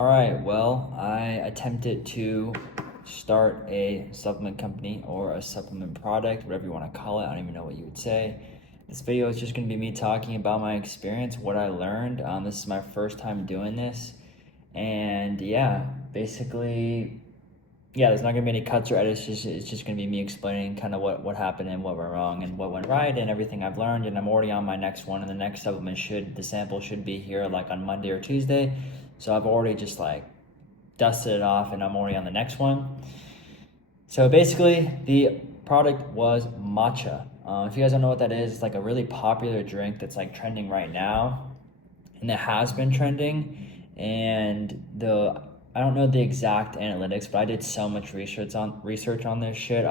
All right, well, I attempted to start a supplement company or a supplement product, whatever you want to call it. I don't even know what you would say. This video is just going to be me talking about my experience, what I learned. This is my first time doing this. And yeah, basically, there's not going to be any cuts or edits. It's just going to be me explaining kind of what happened and what went wrong and what went right and everything I've learned. And I'm already on my next one. And the next supplement the sample should be here like on Monday or Tuesday. So I've already just like dusted it off and I'm already on the next one. So basically the product was matcha. If you guys don't know what that is, it's like a really popular drink that's like trending right now, and it has been trending. And I don't know the exact analytics, but I did so much research on this shit.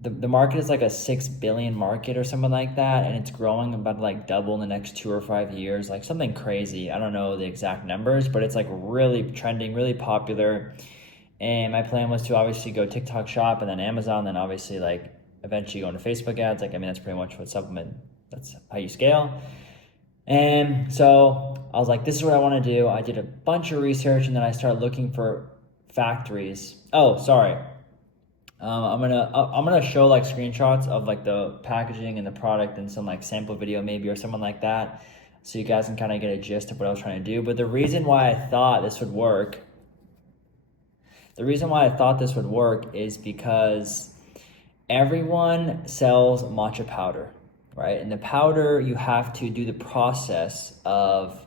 The market is like a 6 billion market or something like that, and it's growing about like double in the next 2 or 5 years, like something crazy. I don't know the exact numbers, but it's like really trending, really popular. And my plan was to obviously go TikTok shop and then Amazon, then obviously like eventually go into Facebook ads. Like, I mean, that's pretty much that's how you scale. And so I was like, this is what I want to do. I did a bunch of research and then I started looking for factories. Oh, sorry. I'm gonna show like screenshots of like the packaging and the product and some like sample video maybe or something like that, so you guys can kind of get a gist of what I was trying to do. But the reason why I thought this would work is because everyone sells matcha powder, right? And the powder, you have to do the process of,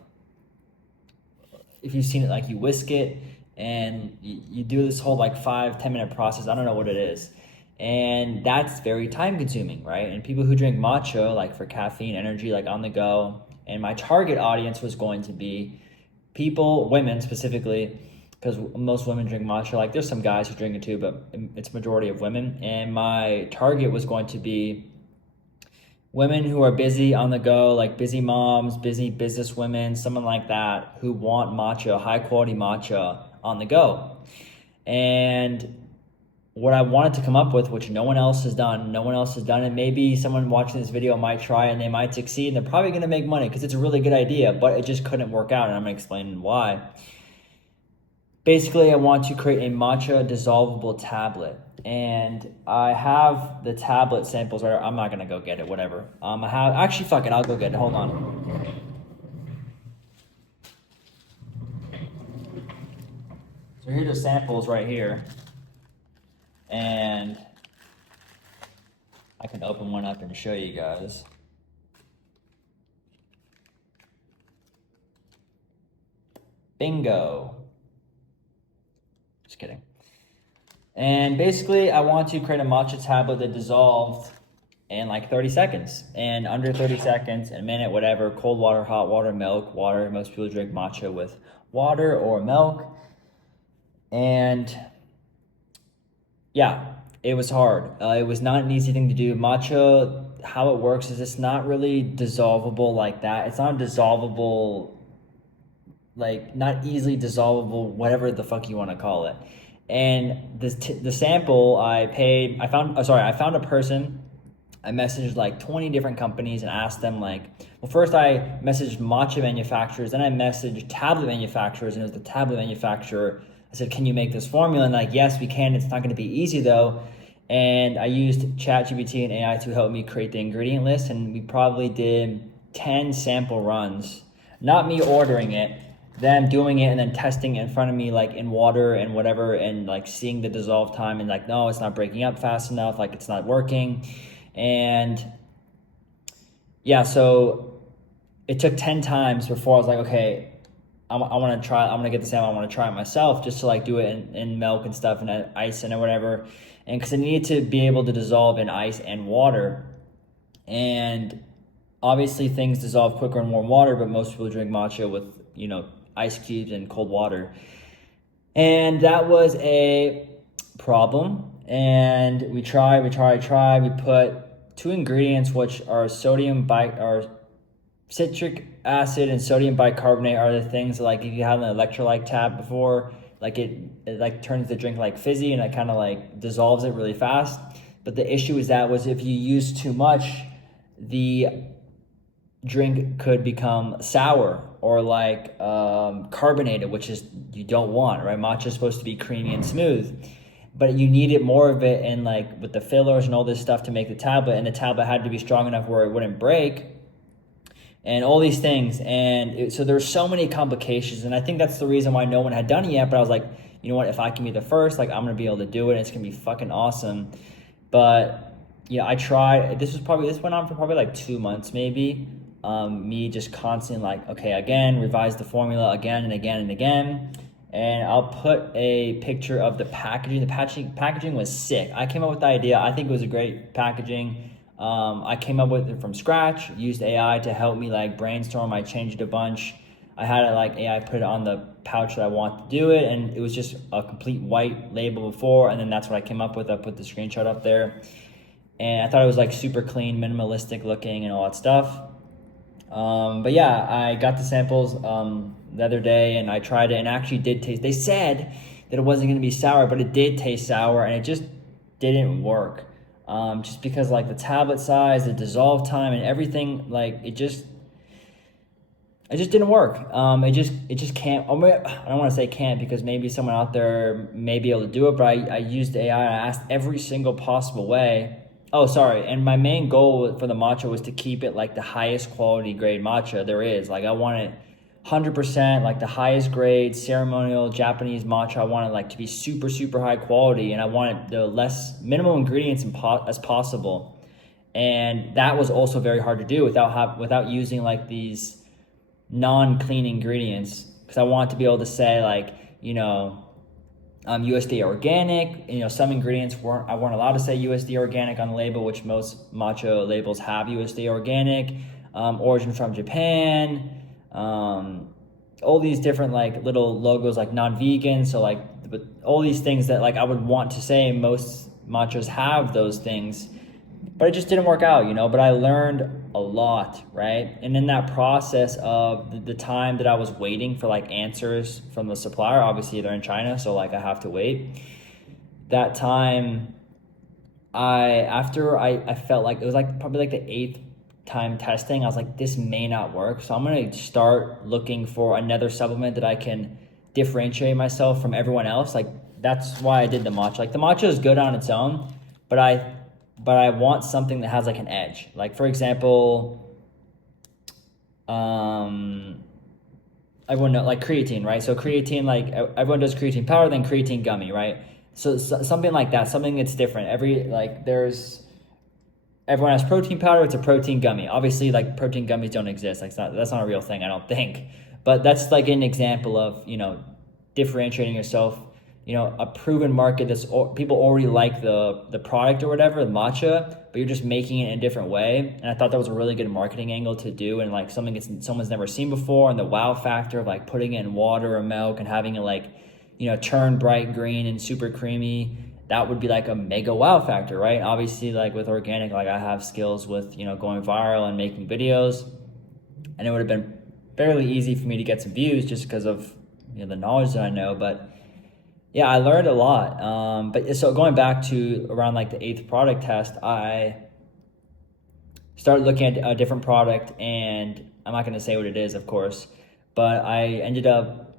if you've seen it, like you whisk it and you do this whole like 5-10 minute process. I don't know what it is. And that's very time consuming, right? And people who drink matcha, like for caffeine, energy, like on the go. And my target audience was going to be women specifically, because most women drink matcha. Like there's some guys who drink it too, but it's majority of women. And my target was going to be women who are busy on the go, like busy moms, busy business women, someone like that, who want matcha, high quality matcha on the go. And what I wanted to come up with, which no one else has done, and maybe someone watching this video might try and they might succeed and they're probably going to make money because it's a really good idea, but it just couldn't work out, and I'm going to explain why. Basically, I want to create a matcha dissolvable tablet, and I have the tablet samples right. I'm not going to go get it, whatever. Actually, fuck it, I'll go get it. Hold on. So here's the samples right here. And I can open one up and show you guys. Bingo. Just kidding. And basically, I want to create a matcha tablet that dissolved in like 30 seconds. And under 30 seconds, a minute, whatever, cold water, hot water, milk, water. Most people drink matcha with water or milk. And yeah, it was hard. It was not an easy thing to do. Matcha, how it works is it's not really dissolvable like that. It's not dissolvable, like not easily dissolvable, whatever the fuck you want to call it. And the sample I found a person. I messaged like 20 different companies and asked them like, well, first I messaged matcha manufacturers, then I messaged tablet manufacturers, and it was the tablet manufacturer. I said, can you make this formula? And like, yes, we can. It's not going to be easy though. And I used ChatGPT and AI to help me create the ingredient list. And we probably did 10 sample runs, not me ordering it, them doing it and then testing it in front of me, like in water and whatever, and like seeing the dissolve time and like, no, it's not breaking up fast enough. Like it's not working. And yeah, so it took 10 times before I was like, okay, I'm gonna get the sample. I want to try it myself just to like do it in milk and stuff and ice and whatever. And because it needed to be able to dissolve in ice and water. And obviously things dissolve quicker in warm water, but most people drink matcha with, ice cubes and cold water. And that was a problem. And we tried. We put 2 ingredients, which are citric acid and sodium bicarbonate are the things that, like, if you have an electrolyte tab before, like it like turns the drink like fizzy and it kind of like dissolves it really fast. But the issue was if you use too much, the drink could become sour or like carbonated, which is you don't want, right? Matcha is supposed to be creamy and smooth, but you needed more of it in like with the fillers and all this stuff to make the tablet, and the tablet had to be strong enough where it wouldn't break, and all these things. And so there's so many complications, and I think that's the reason why no one had done it yet. But I was like, you know what, if I can be the first, like I'm gonna be able to do it, and it's gonna be fucking awesome. But yeah, I tried. This went on for probably like 2 months maybe. Me just constantly like, okay, again, revise the formula again and again and again. And I'll put a picture of the packaging. The packaging was sick. I came up with the idea. I think it was a great packaging. I came up with it from scratch, used AI to help me like brainstorm. I changed a bunch. I had it like AI put it on the pouch that I want to do it, and it was just a complete white label before, and then that's what I came up with. I put the screenshot up there, and I thought it was like super clean, minimalistic looking and all that stuff. But yeah, I got the samples the other day, and I tried it, and actually did taste. They said that it wasn't going to be sour, but it did taste sour, and it just didn't work. Just because like the tablet size, the dissolve time, and everything, like it just didn't work. It just can't. I don't want to say can't, because maybe someone out there may be able to do it, but I used AI and I asked every single possible way. Oh, sorry. And my main goal for the matcha was to keep it like the highest quality grade matcha there is. Like I want it 100% like the highest grade ceremonial Japanese matcha. I want it like to be super, super high quality, and I wanted the less minimal ingredients as possible. And that was also very hard to do without using like these non-clean ingredients, because I want to be able to say like, USDA organic. Some ingredients I weren't allowed to say USDA organic on the label, which most matcha labels have USDA organic, origin from Japan, all these different like little logos like non-vegan. So like, but all these things that like I would want to say, most matchas have those things, but it just didn't work out, but I learned a lot, right? And in that process of the time that I was waiting for like answers from the supplier, obviously they're in China, so like I have to wait. That time, I felt like it was like probably like the 8th time testing, I was like, this may not work. So I'm going to start looking for another supplement that I can differentiate myself from everyone else. Like that's why I did the matcha. Like the matcha is good on its own, but I want something that has like an edge. Like for example, everyone know like creatine, right? So creatine, like everyone does creatine powder, then creatine gummy, right? So something like that, something that's different. Everyone has protein powder, it's a protein gummy. Obviously, like protein gummies don't exist. Like that's not a real thing, I don't think. But that's like an example of, differentiating yourself. A proven market that's people already like the product or whatever, the matcha, but you're just making it in a different way. And I thought that was a really good marketing angle to do, and like something someone's never seen before, and the wow factor of like putting it in water or milk and having it like, turn bright green and super creamy. That would be like a mega wow factor, right? Obviously, like with organic, like I have skills with, going viral and making videos, and it would have been fairly easy for me to get some views just because of, the knowledge that I know. But yeah, I learned a lot. But so going back to around like the 8th product test, I started looking at a different product, and I'm not going to say what it is, of course, but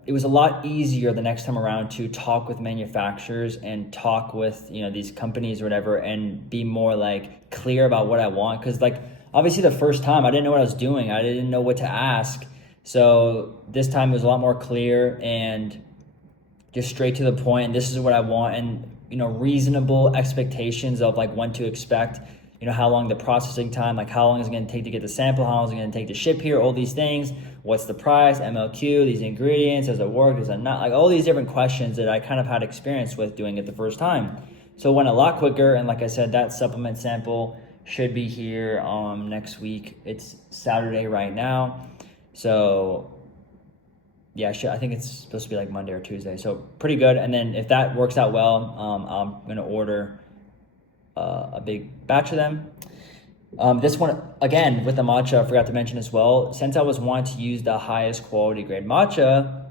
it was a lot easier the next time around to talk with manufacturers and talk with, these companies or whatever, and be more like clear about what I want. Cause like, obviously the first time I didn't know what I was doing. I didn't know what to ask. So this time it was a lot more clear and just straight to the point. This is what I want, and reasonable expectations of like when to expect, how long the processing time, like how long is it going to take to get the sample, how long is it going to take to ship here, all these things, what's the price, MLQ, these ingredients, does it work, does it not, like all these different questions that I kind of had experience with doing it the first time. So it went a lot quicker, and like I said, that supplement sample should be here next week. It's Saturday right now, so yeah, I think it's supposed to be like Monday or Tuesday. So pretty good. And then if that works out well, I'm going to order a big batch of them. This one, again, with the matcha, I forgot to mention as well, since I was wanting to use the highest quality grade matcha,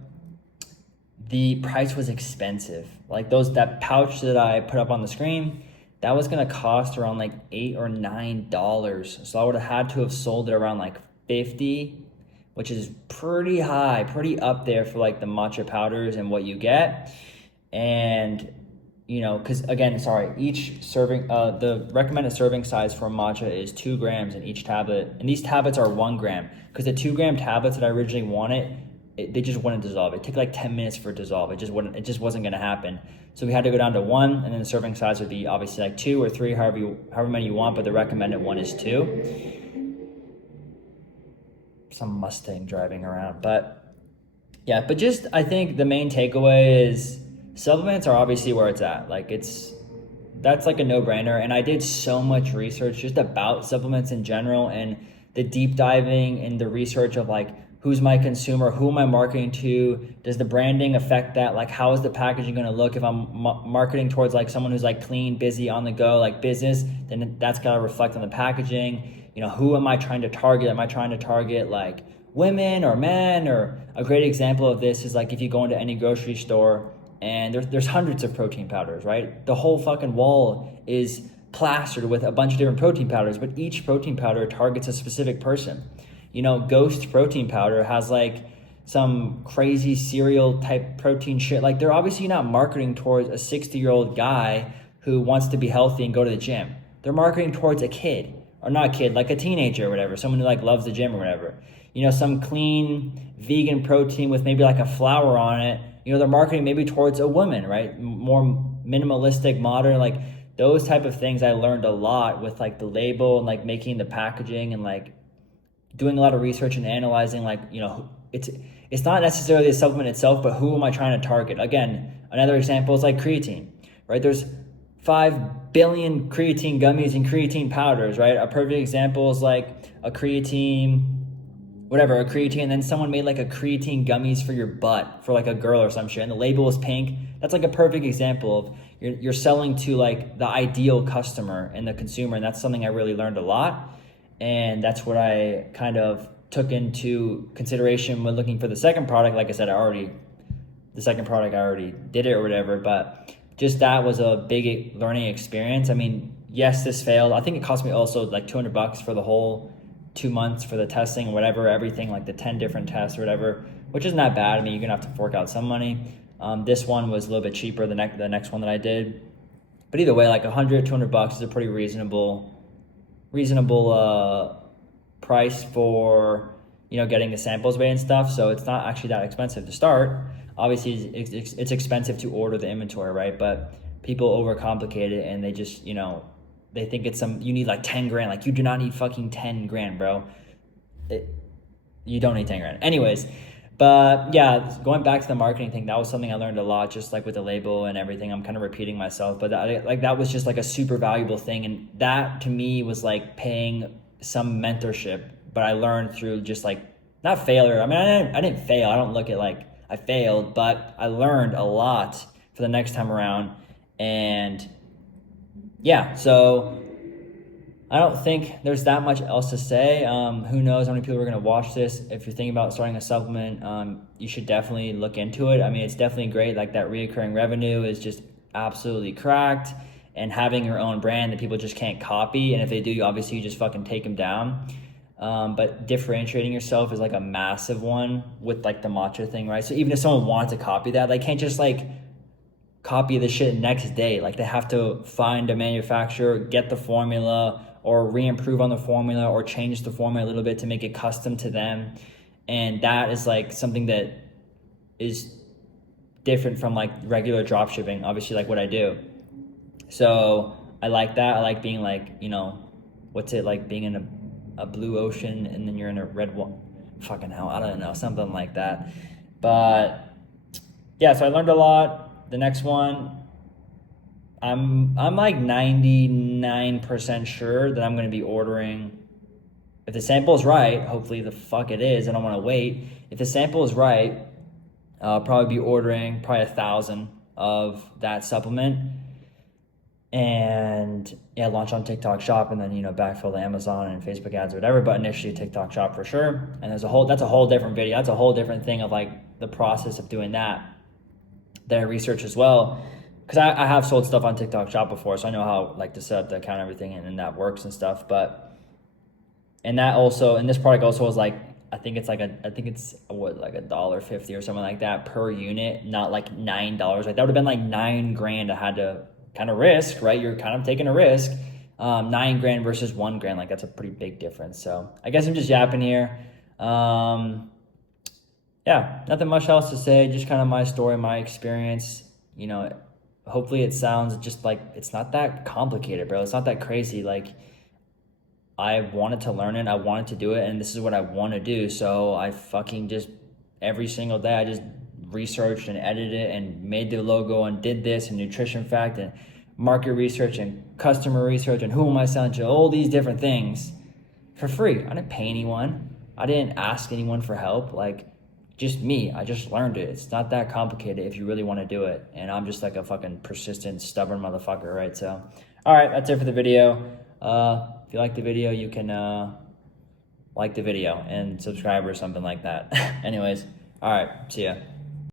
the price was expensive. Like that pouch that I put up on the screen, that was going to cost around like $8 or $9. So I would have had to have sold it around like 50. which is pretty high, pretty up there for like the matcha powders and what you get. And because again, sorry, each serving, the recommended serving size for matcha is 2 grams in each tablet, and these tablets are 1 gram. Because the 2 gram tablets that I originally wanted, they just wouldn't dissolve. It took like 10 minutes for it to dissolve. It just wasn't gonna happen. So we had to go down to 1, and then the serving size would be obviously like 2 or 3, however many you want, but the recommended one is 2. Some Mustang driving around, but yeah, but just I think the main takeaway is supplements are obviously where it's at. Like that's like a no-brainer. And I did so much research just about supplements in general, and the deep diving in the research of like, who's my consumer, who am I marketing to, does the branding affect that, like how is the packaging going to look? If I'm marketing towards like someone who's like clean, busy, on the go, like business, then that's got to reflect on the packaging. Who am I trying to target? Am I trying to target like women or men? Or a great example of this is like if you go into any grocery store and there's hundreds of protein powders, right? The whole fucking wall is plastered with a bunch of different protein powders, but each protein powder targets a specific person. Ghost protein powder has like some crazy cereal type protein shit. Like they're obviously not marketing towards a 60-year-old guy who wants to be healthy and go to the gym. They're marketing towards a kid, or not a kid, like a teenager or whatever, someone who like loves the gym or whatever. Some clean vegan protein with maybe like a flower on it. They're marketing maybe towards a woman, right? More minimalistic, modern, like those type of things. I learned a lot with like the label and like making the packaging and like doing a lot of research and analyzing like, it's not necessarily a supplement itself, but who am I trying to target? Again, another example is like creatine, right? There's 5 billion creatine gummies and creatine powders, right? A perfect example is like a creatine, and then someone made like a creatine gummies for your butt for like a girl or some shit, and the label is pink. That's like a perfect example of you're selling to like the ideal customer and the consumer, and that's something I really learned a lot. And that's what I kind of took into consideration when looking for the second product. Like I said, the second product I already did it or whatever, but just that was a big learning experience. I mean, yes, this failed. I think it cost me also like $200 for the whole 2 months for the testing, whatever, everything, like the 10 different tests or whatever, which isn't that bad. I mean, you're gonna have to fork out some money. This one was a little bit cheaper, the next one that I did. But either way, like $100-200 is a pretty reasonable price for getting the samples made and stuff. So it's not actually that expensive to start. Obviously it's expensive to order the inventory, right? But people overcomplicate it, and they just they think you need like 10 grand. Like you do not need fucking 10 grand, bro. You don't need 10 grand anyways. But yeah, going back to the marketing thing, that was something I learned a lot, just like with the label and everything. I'm kind of repeating myself, but that was just like a super valuable thing. And that to me was like paying some mentorship, but I learned through just like, not failure. I mean, I didn't fail. I don't look at like I failed, but I learned a lot for the next time around. And yeah, so I don't think there's that much else to say. Who knows how many people are going to watch this. If you're thinking about starting a supplement, you should definitely look into it. I mean, it's definitely great. Like that reoccurring revenue is just absolutely cracked, and having your own brand that people just can't copy. And if they do, obviously you just fucking take them down. But differentiating yourself is like a massive one with like the matcha thing, right? So even if someone wants to copy that, they can't just like copy the shit next day. Like they have to find a manufacturer, get the formula, or re-improve on the formula, or change the formula a little bit to make it custom to them. And that is like something that is different from like regular drop shipping, obviously, like what I do. So I like that. I like being like, what's it like being in a blue ocean and then you're in a red one? Fucking hell, I don't know, something like that. But yeah, so I learned a lot. The next one, I'm like 99% sure that I'm going to be ordering. If the sample is right, hopefully the fuck it is, I don't want to wait. If the sample is right, I'll probably be ordering probably 1,000 of that supplement, and yeah, launch on TikTok Shop, and then backfill the Amazon and Facebook ads or whatever. But initially TikTok Shop for sure. And that's a whole different video. That's a whole different thing of like the process of doing that I research as well. Because I have sold stuff on TikTok Shop before, so I know how like to set up the account and everything, and that works and stuff. And that also, and this product also was like I think it's what, like $1.50 or something like that per unit, not like $9. Like that would have been like $9,000 I had to kind of risk, right? You're kind of taking a risk. $9,000 versus $1,000, like that's a pretty big difference. So I guess I'm just yapping here. Yeah, nothing much else to say. Just kind of my story, my experience. You know, hopefully it sounds just like it's not that complicated, bro. It's not that crazy. Like I wanted to learn it, I wanted to do it, and this is what I want to do. So I fucking just every single day I just researched and edited it and made the logo and did this and nutrition fact and market research and customer research and who am I selling to, all these different things for free. I didn't pay anyone. I didn't ask anyone for help. Like just me. I just learned it. It's not that complicated if you really want to do it. And I'm just like a fucking persistent, stubborn motherfucker, right? So, all right, that's it for the video. If you like the video, you can like the video and subscribe or something like that. Anyways, all right, see ya.